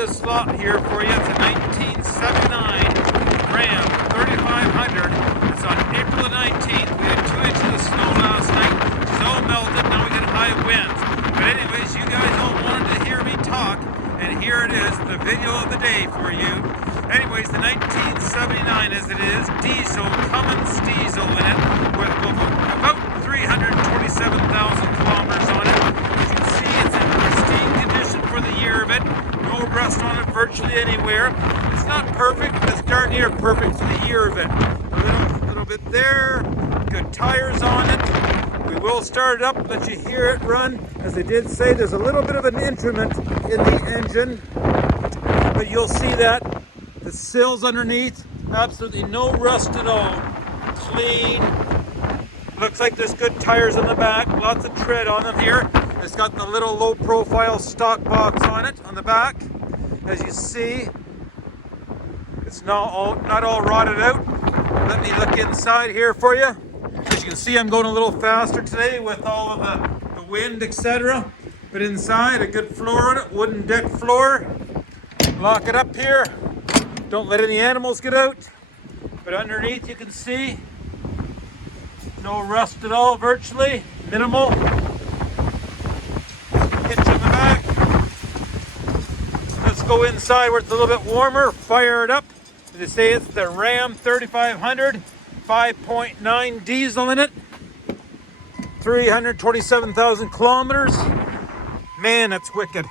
this lot here for you. It's a 1979 Ram 3500. It's on April the 19th. We had 2 inches of snow last night. It's all melted. Now we get high winds. But anyways, you guys all wanted to hear me talk, and here it is, the video of the day for you. Anyways, the 1979 as it is, diesel, Cummins diesel in it, with about 327,000 kilometers on it. As you can see, it's in pristine condition for the year of it. No rust on it virtually anywhere. It's not perfect, but it's darn near perfect for the year of it. A little bit there, good tires on it. We will start it up, let you hear it run. As I did say, there's a little bit of an increment in the engine, but you'll see that. The sills underneath, absolutely no rust at all. Clean. Looks like there's good tires on the back, lots of tread on them here. It's got the little low profile stock box on it on the back. As you see, it's not all rotted out. Let me look inside here for you. As you can see, I'm going a little faster today with all of the wind, etc. But inside, a good floor on it, wooden deck floor. Lock it up here. Don't let any animals get out. But underneath you can see no rust at all, virtually. Minimal. Hitch on the back. Let's go inside where it's a little bit warmer. Fire it up. As they say, it's the Ram 3500. 5.9 diesel in it. 327,000 kilometers. Man, that's wicked.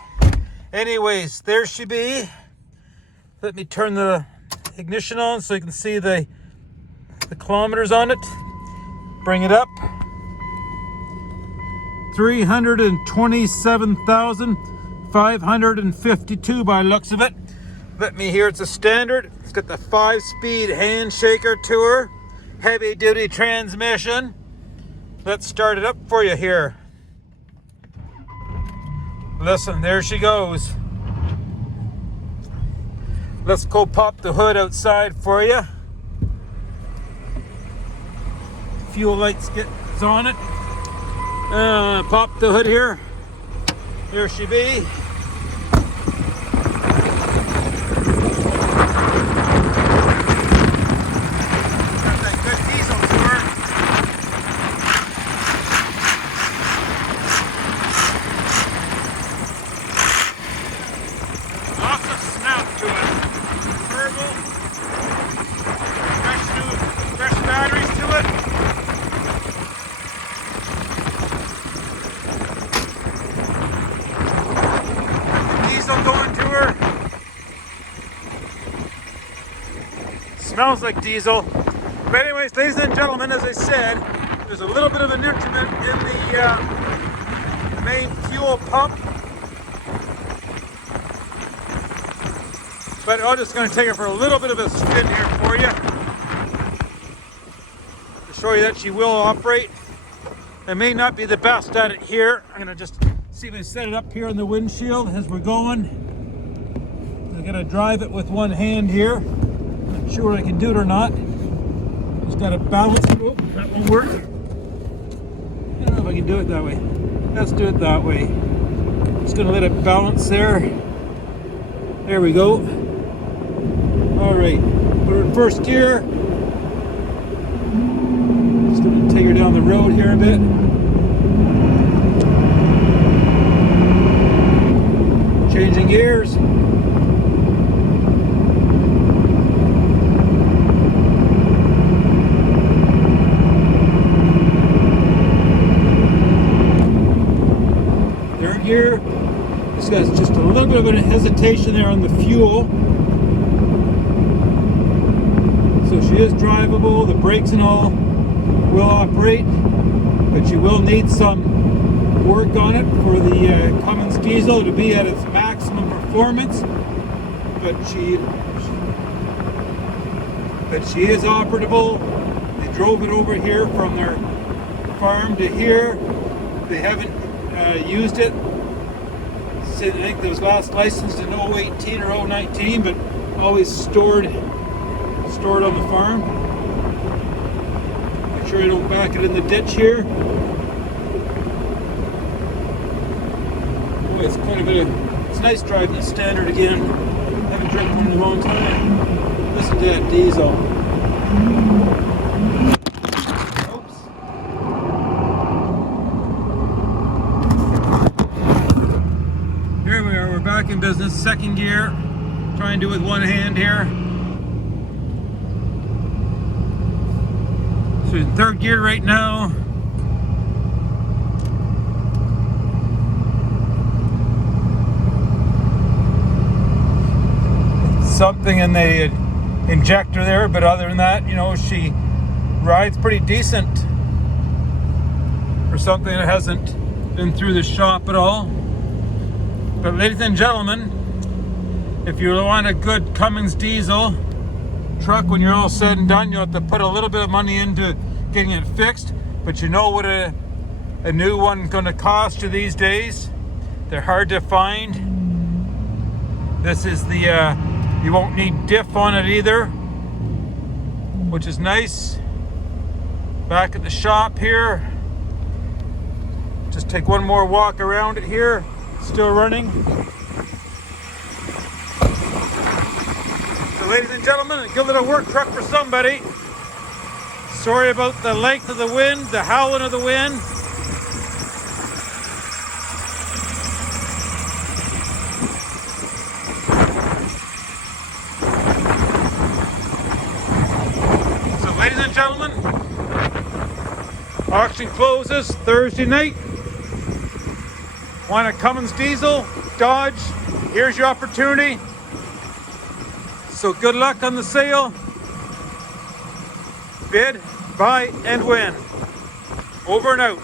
Anyways, there she be. Let me turn the ignition on so you can see the kilometers on it. Bring it up. 327,552 by looks of it. Let me hear it's a standard. It's got the 5-speed handshaker to her. Heavy duty transmission. Let's start it up for you here. Listen, there she goes. Let's go pop the hood outside for you. Fuel lights get on it. Pop the hood here. Here she be. Got that good diesel to her. Lots of snap to it. Turbo. Fresh batteries to it. Going to her. Smells like diesel. But anyways, ladies and gentlemen, as I said, there's a little bit of an increment in the main fuel pump. But I'm just going to take it for a little bit of a spin here for you to show you that she will operate. I may not be the best at it here. I'm going to just see if I set it up here on the windshield as we're going. I'm gonna drive it with one hand here. Not sure I can do it or not. Just gotta balance it. Oh, that won't work. I don't know if I can do it that way. Let's do it that way. Just gonna let it balance there. There we go. All right, put her in first gear. Just gonna take her down the road here a bit. Changing gears. Third gear. This guy's just a little bit of a hesitation there on the fuel. So she is drivable. The brakes and all will operate, but you will need some work on it for the Cummins diesel to be at its maximum performance, but she is operable. They drove it over here from their farm to here. They haven't used it since, I think it was last licensed in 018 or 019, but always stored on the farm. Make sure you don't back it in the ditch here. It's quite a bit of it's nice driving the Standard again. I haven't driven one in a long time. Listen to that diesel. Oops. Here we are, we're back in business, second gear. Try and do it with one hand here. So in third gear right now. Something in the injector there, but other than that, you know, she rides pretty decent for something that hasn't been through the shop at all. But ladies and gentlemen, if you want a good Cummins diesel truck, when you're all said and done, you'll have to put a little bit of money into getting it fixed. But you know what a new one's going to cost you these days? They're hard to find. This is the you won't need diff on it either, which is nice. Back at the shop here. Just take one more walk around it here. Still running. So ladies and gentlemen, a good little work truck for somebody. Sorry about the length of the wind, the howling of the wind. Ladies and gentlemen, auction closes Thursday night. Want a Cummins diesel, Dodge? Here's your opportunity. So good luck on the sale. Bid, buy, and win. Over and out.